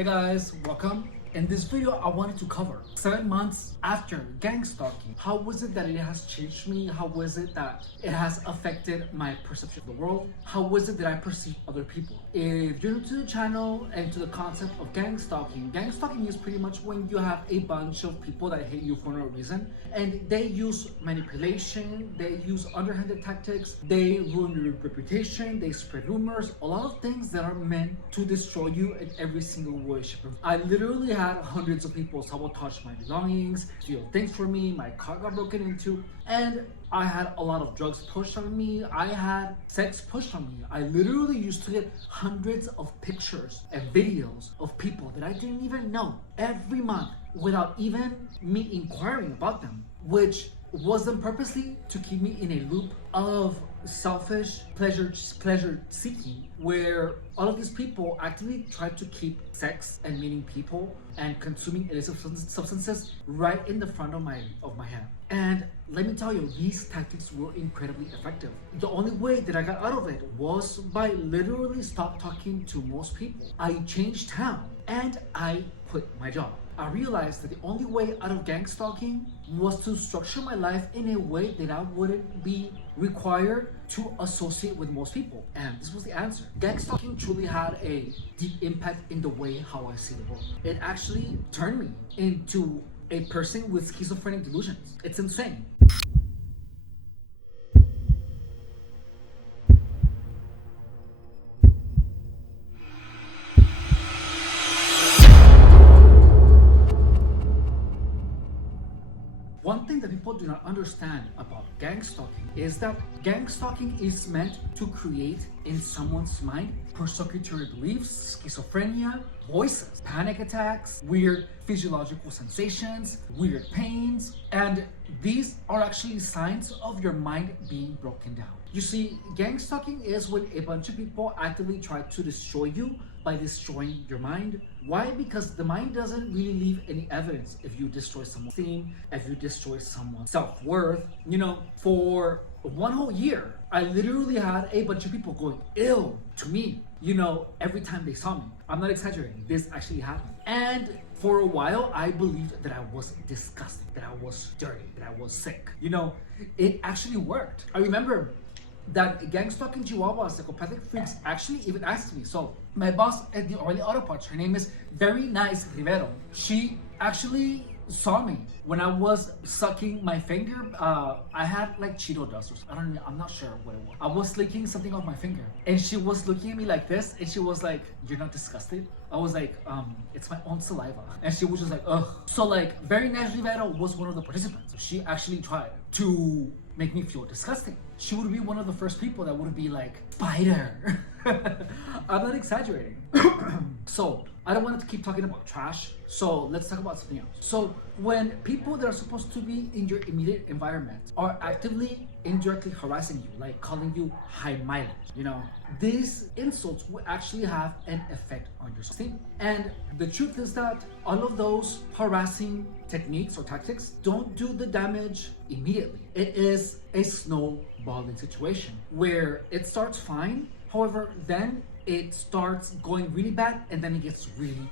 Hey guys, welcome. In this video, I wanted to cover 7 months after gang stalking. How was it that it has changed me? How was it that it has affected my perception of the world? How was it that I perceive other people? If you're new to the channel and to the concept of gang stalking is pretty much when you have a bunch of people that hate you for no reason, and they use manipulation, they use underhanded tactics, they ruin your reputation, they spread rumors, a lot of things that are meant to destroy you in every single way, shape, or form. I literally had hundreds of people sabotage my belongings, steal things from me, my car got broken into, and I had a lot of drugs pushed on me, I had sex pushed on me. I literally used to get hundreds of pictures and videos of people that I didn't even know every month without even me inquiring about them, which was done purposely to keep me in a loop of selfish pleasure seeking, where all of these people actively try to keep sex and meeting people and consuming illicit substances right in the front of my hand. And let me tell you, these tactics were incredibly effective. The only way that I got out of it was by literally stop talking to most people. I changed town and I quit my job. I realized that the only way out of gang stalking was to structure my life in a way that I wouldn't be required to associate with most people. And this was the answer. Gang stalking truly had a deep impact in the way how I see the world. It actually turned me into a person with schizophrenic delusions. It's insane. One thing that people do not understand about gang stalking is that gang stalking is meant to create in someone's mind persecutory beliefs, schizophrenia, voices, panic attacks, weird physiological sensations, weird pains, and these are actually signs of your mind being broken down. You see, gang stalking is when a bunch of people actively try to destroy you by destroying your mind. Why? Because the mind doesn't really leave any evidence if you destroy someone's esteem, if you destroy someone's self-worth. You know, for one whole year, I literally had a bunch of people going ill to me, you know, every time they saw me. I'm not exaggerating, this actually happened. And for a while, I believed that I was disgusting, that I was dirty, that I was sick. You know, it actually worked. I remember that gang stalking Chihuahua psychopathic freaks actually even asked me. So my boss at the Orly Auto Parts, her name is Very Nice Rivero. She actually saw me when I was sucking my finger. I had like Cheeto dust or something. I'm not sure what it was. I was licking something off my finger, and she was looking at me like this, and she was like, "You're not disgusted?" I was like, it's my own saliva. And she was just like, ugh. So like, Very Nice Rivero was one of the participants. She actually tried to make me feel disgusting. She would be one of the first people that would be like, spider. I'm not exaggerating. So I don't want to keep talking about trash, so let's talk about something else. So when people that are supposed to be in your immediate environment are actively indirectly harassing you, like calling you high mileage, you know, these insults will actually have an effect on your self-esteem. And the truth is that all of those harassing techniques or tactics don't do the damage immediately. It is a snowballing situation where it starts fine, however, then it starts going really bad, and then it gets really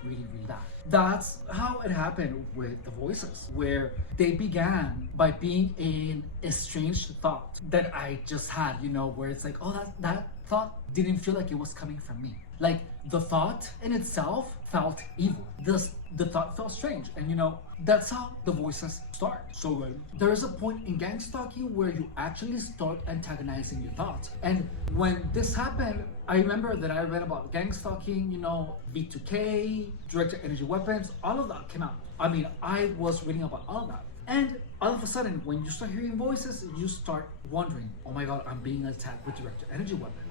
bad. That's how it happened with the voices, where they began by being an estranged thought that I just had, you know, where it's like, oh, that thought didn't feel like it was coming from me. Like the thought in itself felt evil. The thought felt strange, and you know, that's how the voices start. So there is a point in gang stalking where you actually start antagonizing your thoughts. And when this happened, I remember that I read about gang stalking, you know, V2K, directed energy weapons, all of that came out. I mean, I was reading about all of that. And all of a sudden, when you start hearing voices, you start wondering, oh my God, I'm being attacked with directed energy weapon.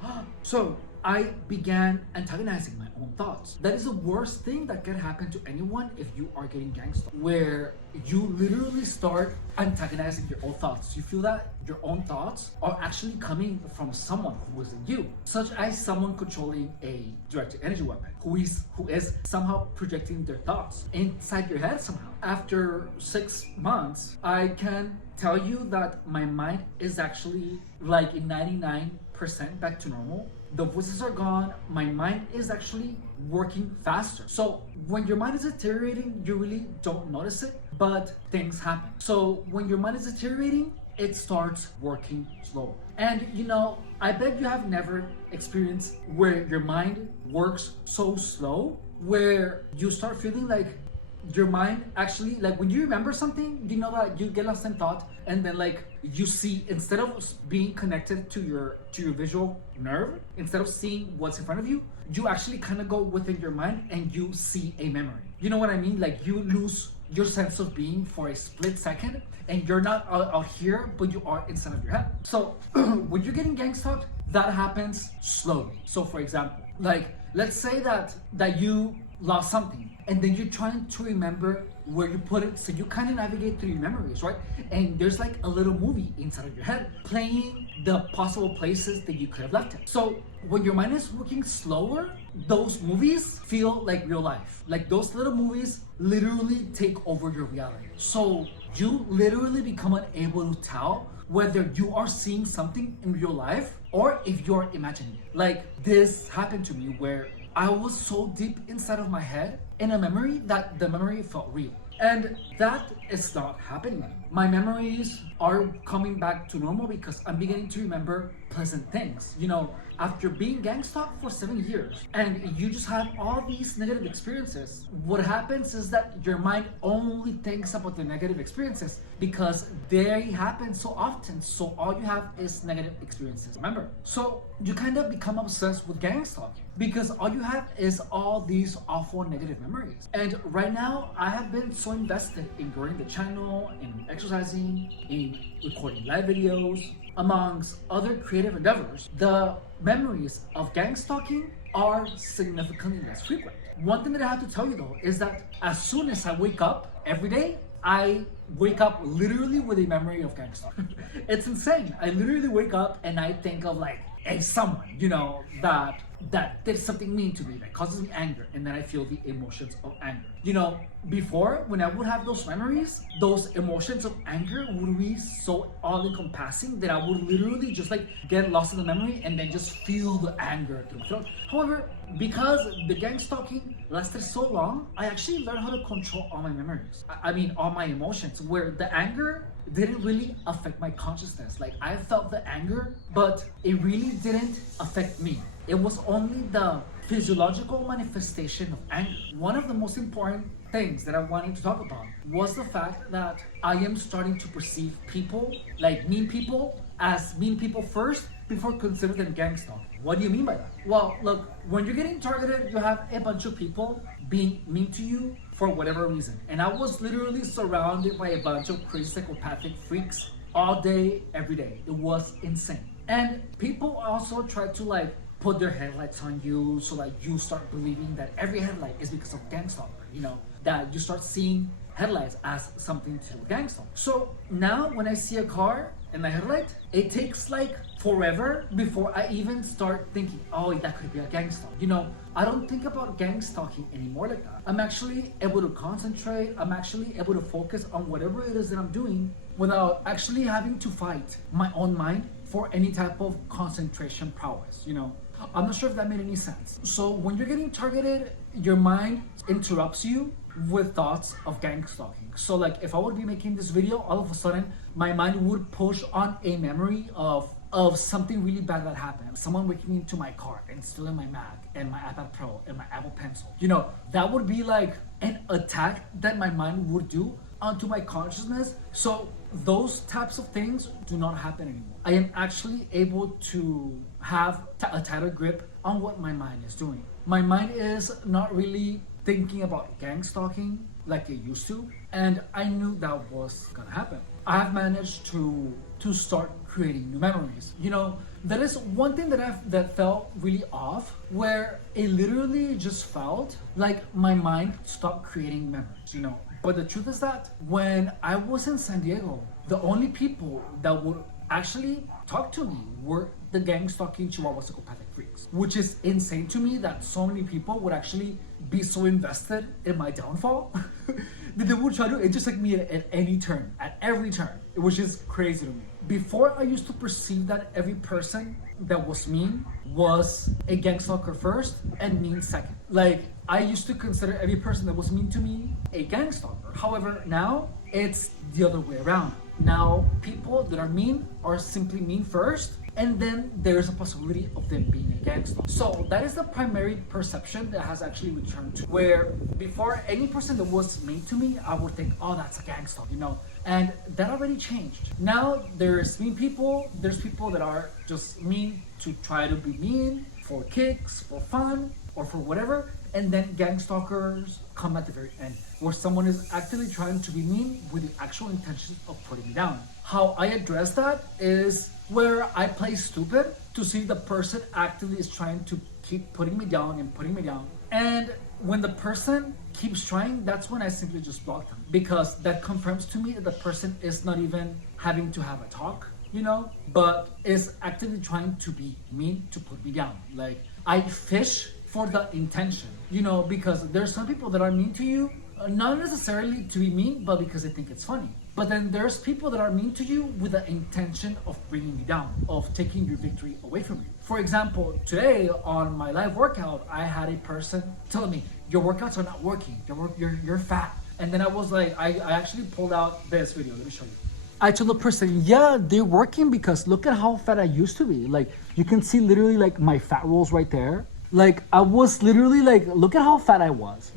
So I began antagonizing my own thoughts. That is the worst thing that can happen to anyone if you are getting gang stalked, where you literally start antagonizing your own thoughts. You feel that your own thoughts are actually coming from someone who isn't you, such as someone controlling a directed energy weapon, who is somehow projecting their thoughts inside your head somehow. After 6 months, I can tell you that my mind is actually like 99% back to normal. the voices are gone, my mind is actually working faster. So when your mind is deteriorating, you really don't notice it, but things happen. So when your mind is deteriorating, it starts working slow. And I bet you have never experienced where your mind works so slow, where you start feeling like your mind actually, like when you remember something, that you get lost in thought, and then like you see, instead of being connected to your visual nerve, instead of seeing what's in front of you, you actually kind of go within your mind and you see a memory. You know what I mean? Like you lose your sense of being for a split second, and you're not out here, but you are inside of your head. So when you're getting gang stalked, that happens slowly. So for example, like let's say that you lost something, and then you're trying to remember where you put it, so you kind of navigate through your memories, right? And there's like a little movie inside of your head playing the possible places that you could have left it. So when your mind is working slower, those movies feel like real life. Like those little movies literally take over your reality. So you literally become unable to tell whether you are seeing something in real life or if you're imagining it. Like this happened to me where I was so deep inside of my head in a memory that the memory felt real. And that is not happening anymore. My memories are coming back to normal because I'm beginning to remember pleasant things. After being gang stalked for 7 years and you just have all these negative experiences, what happens is that your mind only thinks about the negative experiences because they happen so often. So all you have is negative experiences. Remember? So you kind of become obsessed with gang stalking because all you have is all these awful negative memories. And right now, I have been so invested in growing the channel, in exercising, in recording live videos, amongst other creative endeavors. The memories of gang stalking are significantly less frequent. One thing that I have to tell you though is that as soon as I wake up every day, I wake up literally with a memory of gang stalking. It's insane. I literally wake up and I think of like someone, that did something mean to me that causes me anger, and then I feel the emotions of anger. Before, when I would have those memories, those emotions of anger would be so all-encompassing that I would literally just like get lost in the memory and then just feel the anger through my throat. However, because the gang stalking lasted so long, I actually learned how to control all my memories. I mean, all my emotions, where the anger didn't really affect my consciousness. Like I felt the anger, but it really didn't affect me. It was only the physiological manifestation of anger. One of the most important things that I wanted to talk about was the fact that I am starting to perceive people, like mean people, as mean people first before considering them gang stalking. What do you mean by that? Well, look, when you're getting targeted, you have a bunch of people being mean to you for whatever reason. And I was literally surrounded by a bunch of crazy psychopathic freaks all day, every day. It was insane. And people also try to like put their headlights on you, so like you start believing that every headlight is because of gang stalker, that you start seeing headlights as something to do with gang stalking. So now when I see a car and the headlight, it takes like forever before I even start thinking, oh, that could be a gang stalk. I don't think about gang stalking anymore like that. I'm actually able to concentrate. I'm actually able to focus on whatever it is that I'm doing without actually having to fight my own mind for any type of concentration prowess, I'm not sure if that made any sense. So when you're getting targeted, your mind interrupts you with thoughts of gang stalking. So like if I would be making this video, all of a sudden my mind would push on a memory of something really bad that happened. Someone breaking into my car and stealing my Mac and my iPad Pro and my Apple Pencil. That would be like an attack that my mind would do onto my consciousness. So those types of things do not happen anymore. I am actually able to have a tighter grip on what my mind is doing. My mind is not really thinking about gang stalking like it used to, and I knew that was gonna happen. I have managed to start creating new memories. That is one thing that felt really off, where it literally just felt like my mind stopped creating memories. But the truth is that when I was in San Diego, the only people that would actually talk to me were the gang stalking Chihuahua psychopathic freaks, which is insane to me that so many people would actually be so invested in my downfall that they would try to intersect me at any turn, at every turn, which is crazy to me. Before, I used to perceive that every person that was mean was a gang stalker first and mean second. Like, I used to consider every person that was mean to me a gang stalker. However, now it's the other way around. Now, people that are mean are simply mean first, and then there's a possibility of them being a gang stalker. So that is the primary perception that has actually returned to where before any person that was mean to me, I would think, oh, that's a gang stalker, you know? And that already changed. Now there's mean people, there's people that are just mean to try to be mean for kicks, for fun, or for whatever. And then gang stalkers come at the very end, where someone is actively trying to be mean with the actual intention of putting me down. How I address that is where I play stupid to see the person actively is trying to keep putting me down and putting me down. And when the person keeps trying, that's when I simply just block them, because that confirms to me that the person is not even having to have a talk, you know, but is actively trying to be mean to put me down. Like, I fish for the intention, you know, because there's some people that are mean to you, not necessarily to be mean, but because they think it's funny. But then there's people that are mean to you with the intention of bringing you down, of taking your victory away from you. For example, today on my live workout, I had a person telling me, your workouts are not working, you're fat. And then I was like, I actually pulled out this video, let me show you. I told the person, yeah, they're working because look at how fat I used to be. Like, you can see literally like my fat rolls right there. Like, I was literally like, look at how fat I was.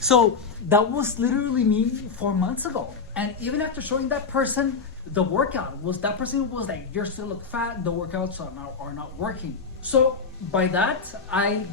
So that was literally me 4 months ago. And even after showing that person the workout, that person was like, you're still look fat, the workouts are not working. So by that,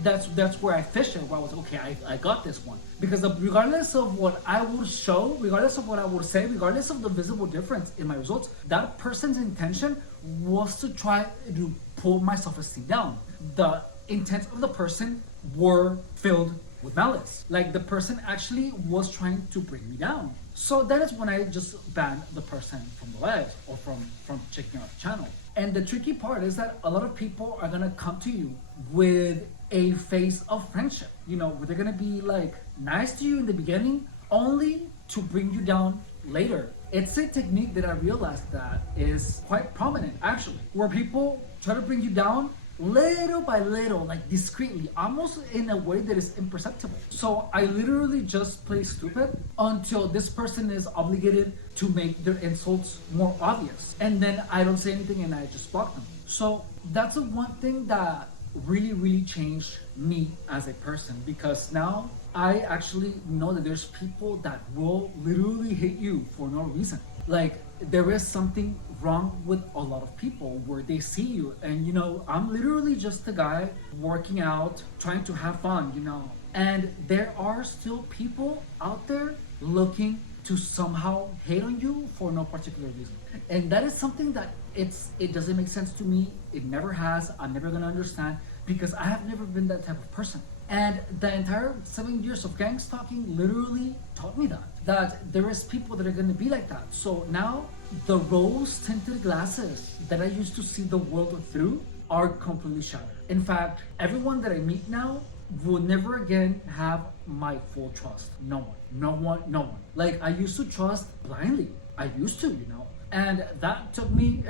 that's where I fished it, where I was okay, I got this one. Because regardless of what I would show, regardless of what I would say, regardless of the visible difference in my results, that person's intention was to try to pull my self-esteem down. The intents of the person were filled with malice. Like, the person actually was trying to bring me down. So that is when I just banned the person from the live or from checking out the channel. And the tricky part is that a lot of people are gonna come to you with a face of friendship, you know, where they're gonna be like nice to you in the beginning, only to bring you down later. It's a technique that I realized that is quite prominent actually, where people try to bring you down little by little, like discreetly, almost in a way that is imperceptible. So I literally just play stupid until this person is obligated to make their insults more obvious. And then I don't say anything and I just block them. So that's the one thing that really changed me as a person, because now I actually know that there's people that will literally hate you for no reason. Like, there is something wrong with a lot of people where they see you and, you know, I'm literally just a guy working out, trying to have fun, you know, and there are still people out there looking to somehow hate on you for no particular reason. And that is something that it doesn't make sense to me. It never has. I'm never gonna understand, because I have never been that type of person. And the entire 7 years of gang stalking literally taught me that there is people that are gonna be like that. So now the rose tinted glasses that I used to see the world through are completely shattered. In fact, everyone that I meet now will never again have my full trust. No one. Like, I used to trust blindly. I used to, you know, and that took me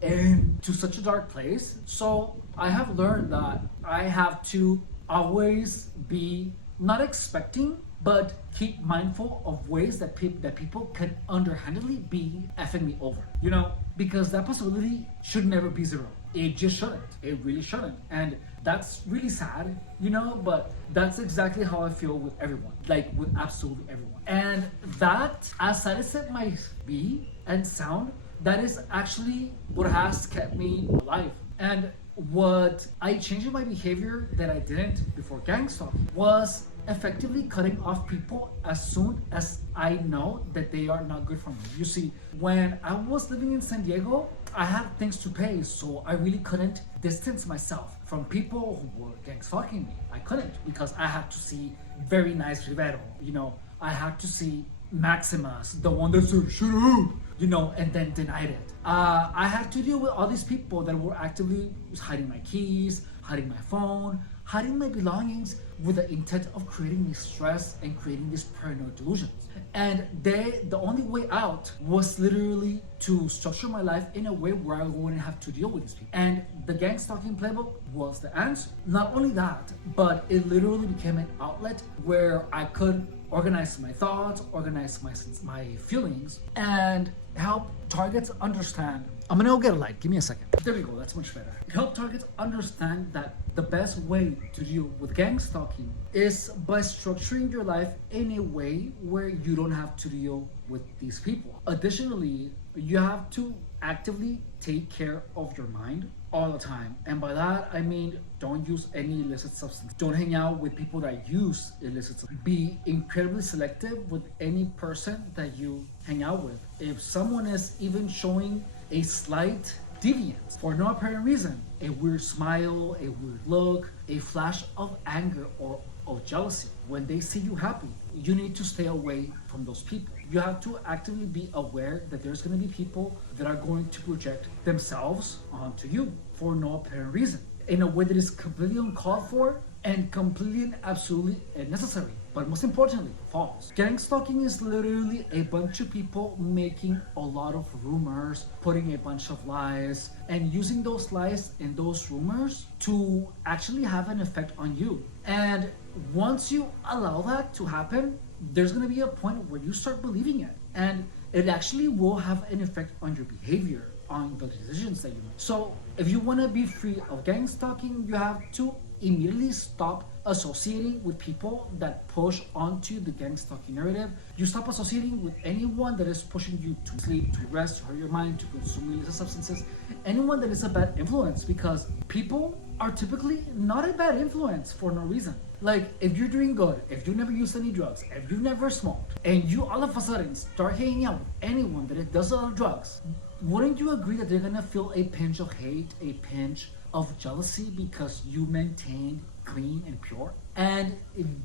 into such a dark place. So I have learned that I have to always be not expecting, but keep mindful of ways that people can underhandedly be effing me over, you know, because that possibility should never be zero. It just shouldn't. It really shouldn't. And that's really sad, you know, but that's exactly how I feel with everyone, like with absolutely everyone. And that, as sad as it might be and sound, that is actually what has kept me alive. And what I changed in my behavior that I didn't before gang stalking was effectively cutting off people as soon as I know that they are not good for me. You see, when I was living in San Diego, I had things to pay, so I really couldn't distance myself from people who were gang stalking me. I couldn't, because I had to see very nice Rivero, you know, I had to see Maximus, the one that said, shut up, you know, and then denied it. I had to deal with all these people that were actively hiding my keys, hiding my phone, hiding my belongings, with the intent of creating me stress and creating these paranoid delusions. And the only way out was literally to structure my life in a way where I wouldn't have to deal with these people. And the gang stalking playbook was the answer. Not only that, but it literally became an outlet where I could organize my thoughts, organize my feelings, and help targets understand. I'm gonna go get a light. Give me a second. There we go. That's much better. Help targets understand that the best way to deal with gang stalking is by structuring your life in a way where you don't have to deal with these people. Additionally, you have to actively take care of your mind all the time. And by that, I mean, don't use any illicit substance. Don't hang out with people that use illicit substance. Be incredibly selective with any person that you hang out with. If someone is even showing a slight deviance for no apparent reason, a weird smile, a weird look, a flash of anger or of jealousy, when they see you happy, you need to stay away from those people. You have to actively be aware that there's going to be people that are going to project themselves onto you for no apparent reason, in a way that is completely uncalled for and completely and absolutely unnecessary. But most importantly, false. Gang stalking is literally a bunch of people making a lot of rumors, putting a bunch of lies, and using those lies and those rumors to actually have an effect on you. And once you allow that to happen, there's going to be a point where you start believing it, and it actually will have an effect on your behavior, on the decisions that you make. So if you want to be free of gang stalking, you have to immediately stop associating with people that push onto the gang stalking narrative. You stop associating with anyone that is pushing you to sleep, to rest, to hurt your mind, to consume illicit substances, anyone that is a bad influence, because people are typically not a bad influence for no reason. Like, if you're doing good, if you never used any drugs, if you never smoked, and you all of a sudden start hanging out with anyone that does a lot of drugs, wouldn't you agree that they're gonna feel a pinch of hate, a pinch of jealousy because you maintain clean and pure? And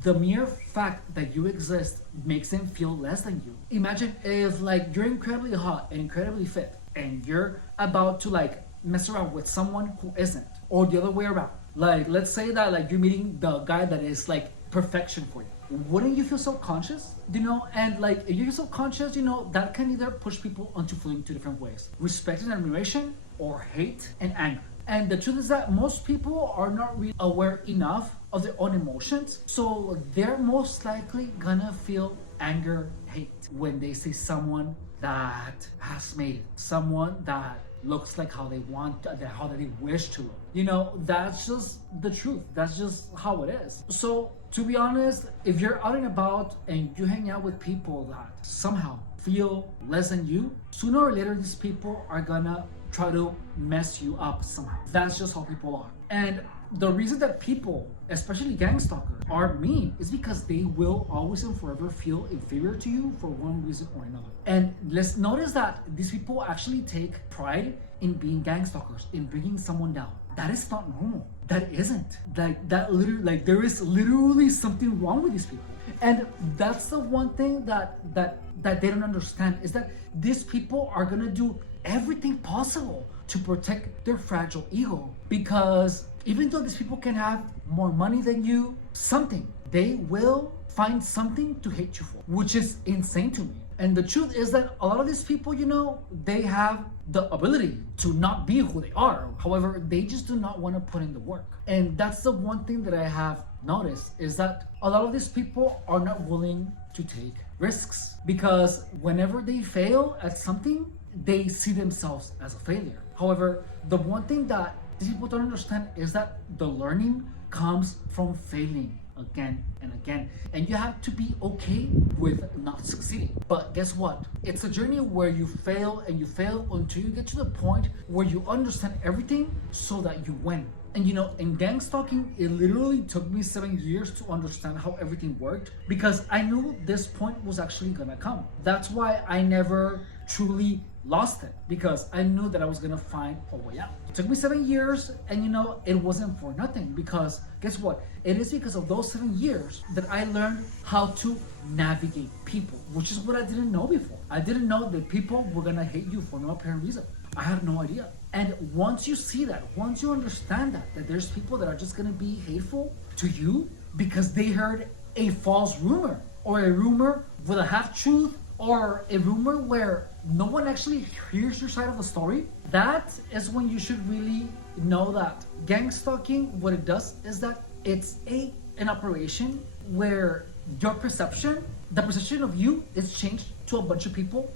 the mere fact that you exist makes them feel less than you. Imagine if, like, you're incredibly hot and incredibly fit, and you're about to, like, mess around with someone who isn't, or the other way around. Like, let's say that, like, you're meeting the guy that is, like, perfection for you. Wouldn't you feel self-conscious? You know, and, like, if you're self-conscious, you know, that can either push people onto feeling two different ways: respect and admiration, or hate and anger. And the truth is that most people are not really aware enough of their own emotions, so they're most likely gonna feel anger, hate when they see someone that has made it, someone that looks like how they want, how they wish to look. You know, that's just the truth. That's just how it is. So, to be honest, if you're out and about and you hang out with people that somehow feel less than you, sooner or later these people are gonna try to mess you up somehow. That's just how people are. And the reason that people, especially gang stalkers, are mean is because they will always and forever feel inferior to you for one reason or another. And let's notice that these people actually take pride in being gang stalkers, in bringing someone down. That is not normal. That isn't. There is literally something wrong with these people. And that's the one thing that they don't understand, is that these people are gonna do everything possible to protect their fragile ego, because even though these people can have more money than you, they will find something to hate you for, which is insane to me. And the truth is that a lot of these people, you know, they have the ability to not be who they are. However, they just do not want to put in the work. And that's the one thing that I have noticed, is that a lot of these people are not willing to take risks, because whenever they fail at something, they see themselves as a failure. However, the one thing that these people don't understand is that the learning comes from failing again and again, and you have to be okay with not succeeding. But guess what? It's a journey where you fail and you fail until you get to the point where you understand everything so that you win. And you know, in gang stalking, it literally took me 7 years to understand how everything worked, because I knew this point was actually gonna come. That's why I never truly lost it, because I knew that I was gonna find a way out. It took me 7 years, and you know, it wasn't for nothing, because guess what? It is because of those 7 years that I learned how to navigate people, which is what I didn't know before. I didn't know that people were gonna hate you for no apparent reason. I had no idea. And once you see that, once you understand that there's people that are just gonna be hateful to you, because they heard a false rumor, or a rumor with a half truth, or a rumor where no one actually hears your side of the story. That is when you should really know that gang stalking, what it does is that it's an operation where your perception, the perception of you, is changed to a bunch of people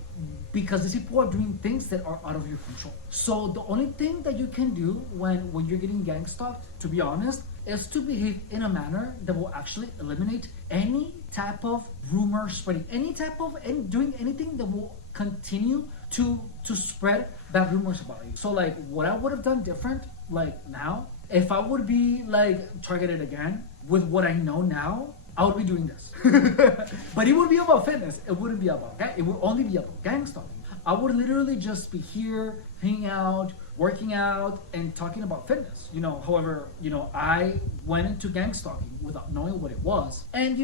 because these people are doing things that are out of your control. So the only thing that you can do when you're getting gang stalked, to be honest, is to behave in a manner that will actually eliminate any type of rumor spreading, and doing anything that will continue to spread bad rumors about you. So like what I would have done different, like now, if I would be like targeted again with what I know now, I would be doing this. But it would be about fitness. It wouldn't be about, it would only be about gang stalking. I would literally just be here, hanging out, working out, and talking about fitness. However, I went into gang stalking without knowing what it was. And,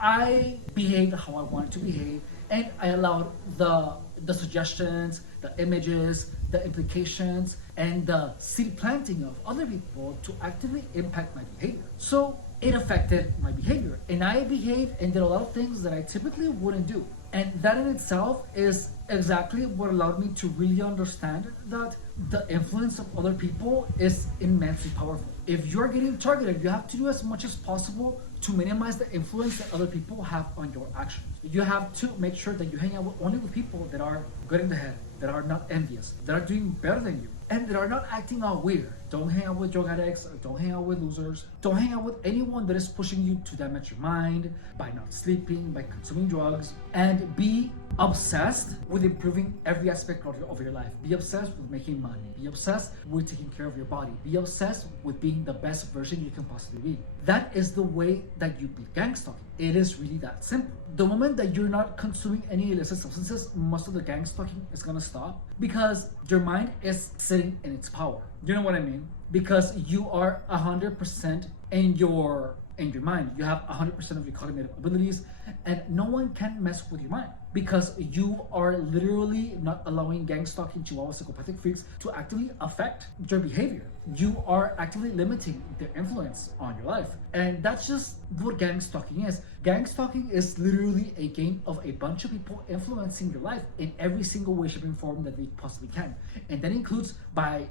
I behaved how I wanted to behave. And I allowed the suggestions, the images, the implications, and the seed planting of other people to actively impact my behavior. So it affected my behavior. And I behaved and did a lot of things that I typically wouldn't do. And that in itself is exactly what allowed me to really understand that the influence of other people is immensely powerful. If you're getting targeted, you have to do as much as possible to minimize the influence that other people have on your actions. You have to make sure that you hang out only with people that are good in the head, that are not envious, that are doing better than you, and that are not acting all weird. Don't hang out with drug addicts, or don't hang out with losers. Don't hang out with anyone that is pushing you to damage your mind by not sleeping, by consuming drugs, and be obsessed with improving every aspect of your life. Be obsessed with making money. Be obsessed with taking care of your body. Be obsessed with being the best version you can possibly be. That is the way that you beat gang stalking. It is really that simple. The moment that you're not consuming any illicit substances, most of the gang stalking is gonna stop because your mind is sitting in its power. You know what I mean? Because you are 100% in your mind. You have 100% of your cognitive abilities, and no one can mess with your mind because you are literally not allowing gang stalking chihuahua psychopathic freaks to actively affect your behavior. You are actively limiting their influence on your life. And that's just what gang stalking is. Gang stalking is literally a game of a bunch of people influencing your life in every single way, shape, and form that they possibly can. And that includes by,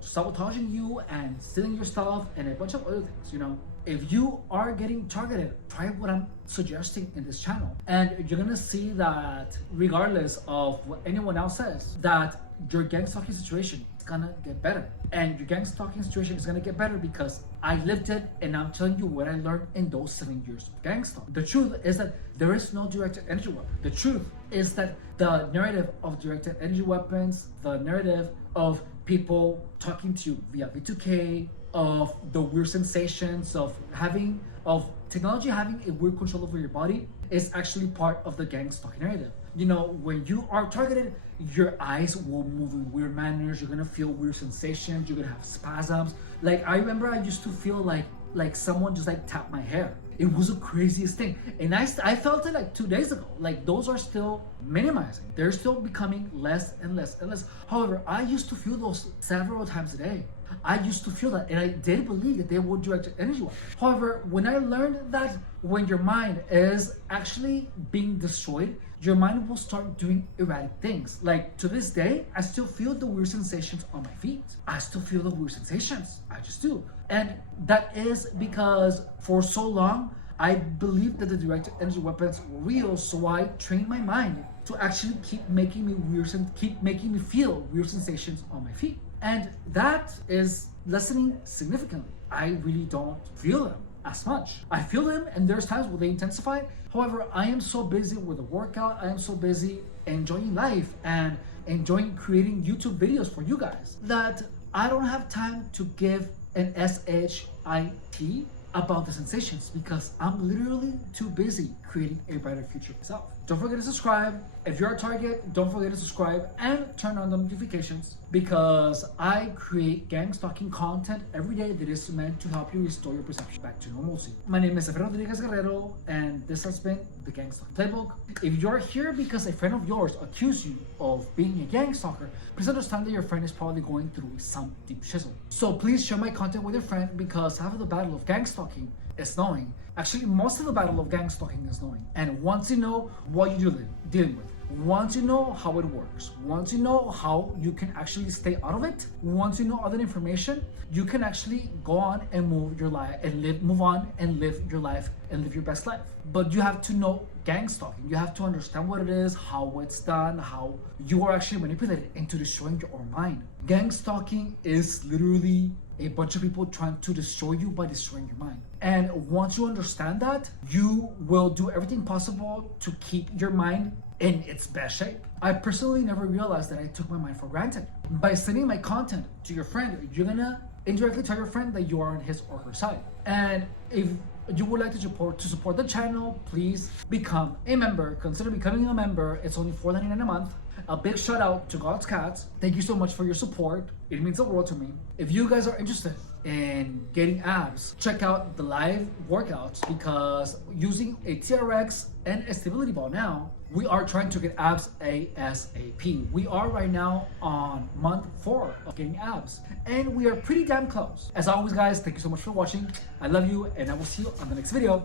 sabotaging you and stealing your stuff and a bunch of other things, If you are getting targeted, try what I'm suggesting in this channel. And you're gonna see that regardless of what anyone else says, that your gang stalking situation is gonna get better. And your gang stalking situation is gonna get better because I lived it and I'm telling you what I learned in those 7 years of gang stalking. The truth is that there is no directed energy weapon. The truth is that the narrative of directed energy weapons, the narrative of people talking to you via V2K, of the weird sensations of technology having a weird control over your body is actually part of the gang stalking narrative. When you are targeted, your eyes will move in weird manners, you're gonna feel weird sensations, you're gonna have spasms. Like I remember I used to feel like someone just tapped my hair. It was the craziest thing. And I felt it like 2 days ago. Like those are still minimizing. They're still becoming less and less and less. However, I used to feel those several times a day. I used to feel that, and I did believe that they would direct energy. However, when I learned that when your mind is actually being destroyed, your mind will start doing erratic things. Like to this day, I still feel the weird sensations on my feet. I still feel the weird sensations. I just do. And that is because for so long, I believed that the directed energy weapons were real, so I trained my mind to actually keep making me feel weird sensations on my feet. And that is lessening significantly. I really don't feel them as much. I feel them and there's times where they intensify. However, I am so busy with the workout, I am so busy enjoying life and enjoying creating YouTube videos for you guys that I don't have time to give an SHIT about the sensations because I'm literally too busy creating a brighter future myself. Don't forget to subscribe. If you're a target, don't forget to subscribe and turn on the notifications because I create gang stalking content every day that is meant to help you restore your perception back to normalcy. My name is Efrain Rodriguez Guerrero and this has been the Gang Stalking Playbook. If you're here because a friend of yours accused you of being a gang stalker, please understand that your friend is probably going through some deep shizzle. So please share my content with your friend because half of the battle of gang stalking is knowing. Actually, most of the battle of gang stalking is knowing. And once you know what you're dealing with, once you know how it works, once you know how you can actually stay out of it, once you know all that information, you can actually go on and move your life and move on and live your life and live your best life. But you have to know gang stalking. You have to understand what it is, how it's done, how you are actually manipulated into destroying your own mind. Gang stalking is literally a bunch of people trying to destroy you by destroying your mind. And once you understand that, you will do everything possible to keep your mind in its best shape. I personally never realized that I took my mind for granted. By sending my content to your friend, you're gonna indirectly tell your friend that you are on his or her side. And if you would like to support the channel, please become a member. Consider becoming a member. It's only $4.99 a month. A big shout out to God's Cats. Thank you so much for your support. It means the world to me. If you guys are interested in getting abs, check out the live workouts, because using a TRX and a stability ball now, we are trying to get abs ASAP. We are right now on month 4 of getting abs, and we are pretty damn close. As always, guys, thank you so much for watching. I love you, and I will see you on the next video.